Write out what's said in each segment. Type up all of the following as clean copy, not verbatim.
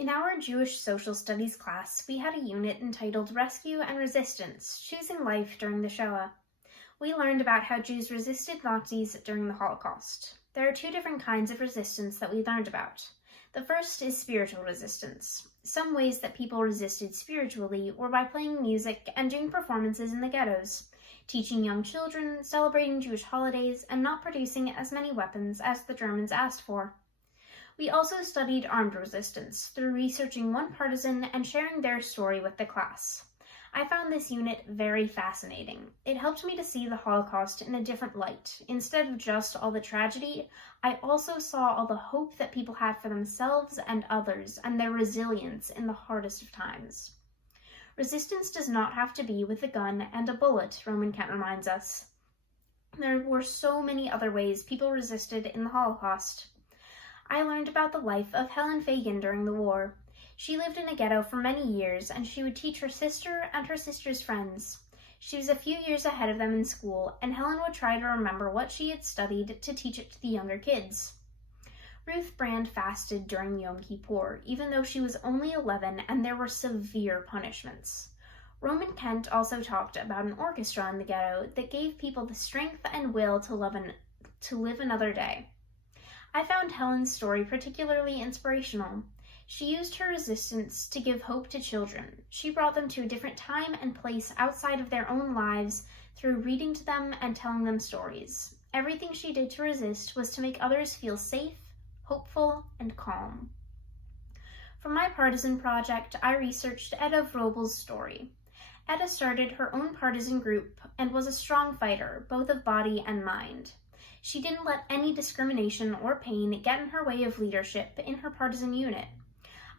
In our Jewish social studies class, we had a unit entitled Rescue and Resistance, Choosing Life During the Shoah. We learned about how Jews resisted Nazis during the Holocaust. There are two different kinds of resistance that we learned about. The first is spiritual resistance. Some ways that people resisted spiritually were by playing music and doing performances in the ghettos, teaching young children, celebrating Jewish holidays, and not producing as many weapons as the Germans asked for. We also studied armed resistance through researching one partisan and sharing their story with the class. I found this unit very fascinating. It helped me to see the Holocaust in a different light. Instead of just all the tragedy, I also saw all the hope that people had for themselves and others and their resilience in the hardest of times. Resistance does not have to be with a gun and a bullet, Roman Kent reminds us. There were so many other ways people resisted in the Holocaust. I learned about the life of Helen Fagan during the war. She lived in a ghetto for many years, and she would teach her sister and her sister's friends. She was a few years ahead of them in school, and Helen would try to remember what she had studied to teach it to the younger kids. Ruth Brand fasted during Yom Kippur, even though she was only 11 and there were severe punishments. Roman Kent also talked about an orchestra in the ghetto that gave people the strength and will to live another day. I found Helen's story particularly inspirational. She used her resistance to give hope to children. She brought them to a different time and place outside of their own lives through reading to them and telling them stories. Everything she did to resist was to make others feel safe, hopeful, and calm. For my partisan project, I researched Etta Vrobel's story. Etta started her own partisan group and was a strong fighter, both of body and mind. She didn't let any discrimination or pain get in her way of leadership in her partisan unit.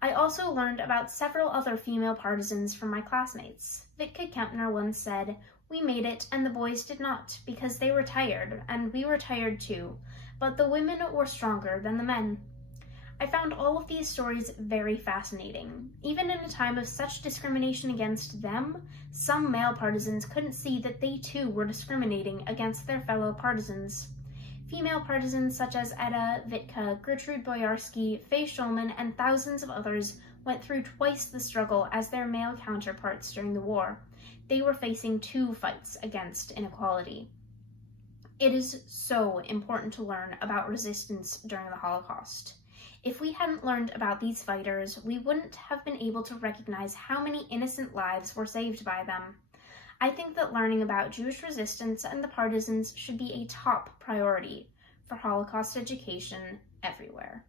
I also learned about several other female partisans from my classmates. Vitka Kempner once said, "We made it and the boys did not, because they were tired, and we were tired too, but the women were stronger than the men." I found all of these stories very fascinating. Even in a time of such discrimination against them, some male partisans couldn't see that they too were discriminating against their fellow partisans. Female partisans such as Etta, Vitka, Gertrude Boyarsky, Faye Schulman, and thousands of others went through twice the struggle as their male counterparts during the war. They were facing two fights against inequality. It is so important to learn about resistance during the Holocaust. If we hadn't learned about these fighters, we wouldn't have been able to recognize how many innocent lives were saved by them. I think that learning about Jewish resistance and the partisans should be a top priority for Holocaust education everywhere.